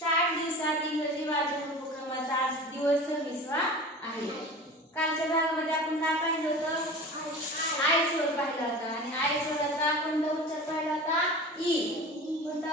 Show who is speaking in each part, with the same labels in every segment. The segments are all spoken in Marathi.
Speaker 1: साठ दिवसात इंग्रजी वाचन उपक्रमाचा आज दिवस सव्वीसवा आहे. कालच्या भागामध्ये आपण काय पाहिलं होतं? आयसोर पाहिला होता. आणि आयसोराचा कोणता उच्चार पाहिला होता? ई. कोणता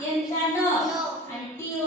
Speaker 1: यांचा न आणि T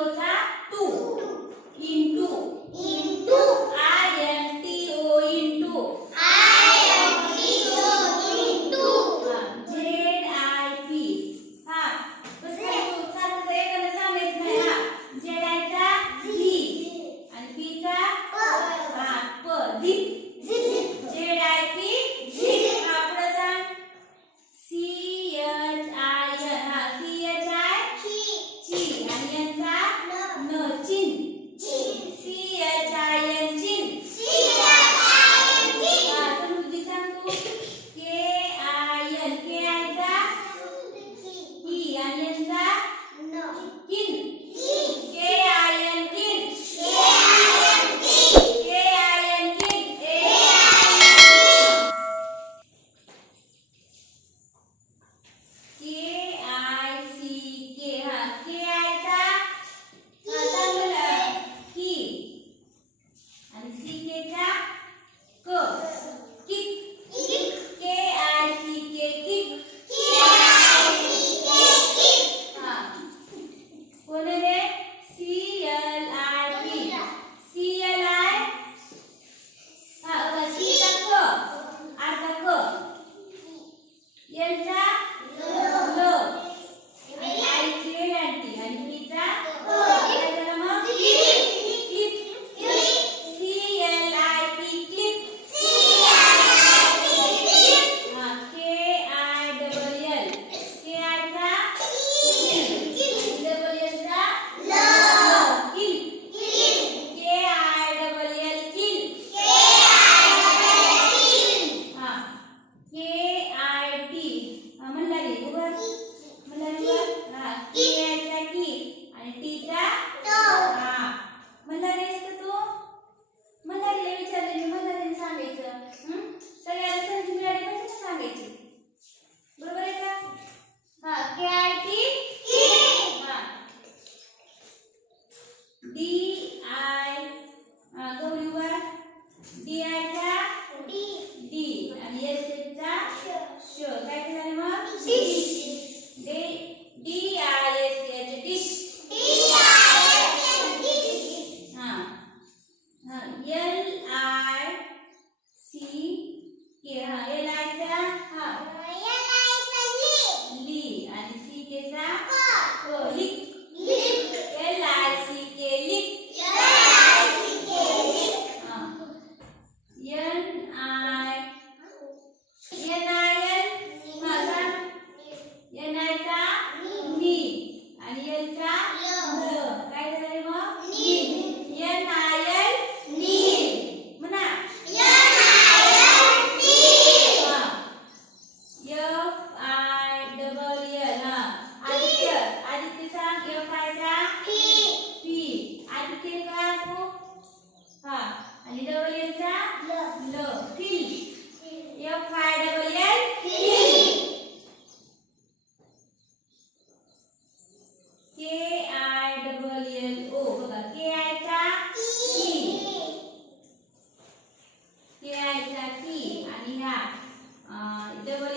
Speaker 1: L I C K हाँ एल आर 你看，嗯，这个。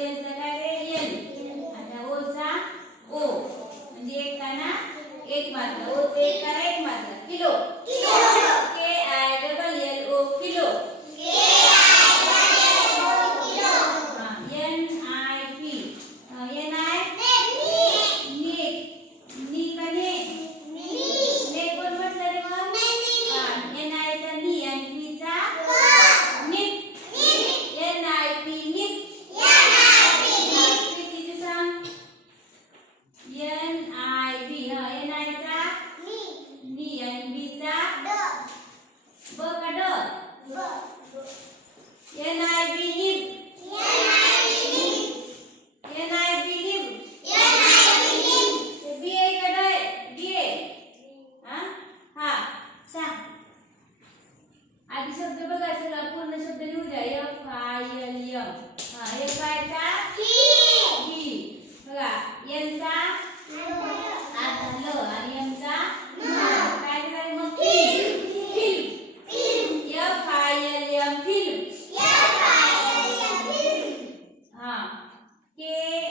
Speaker 1: K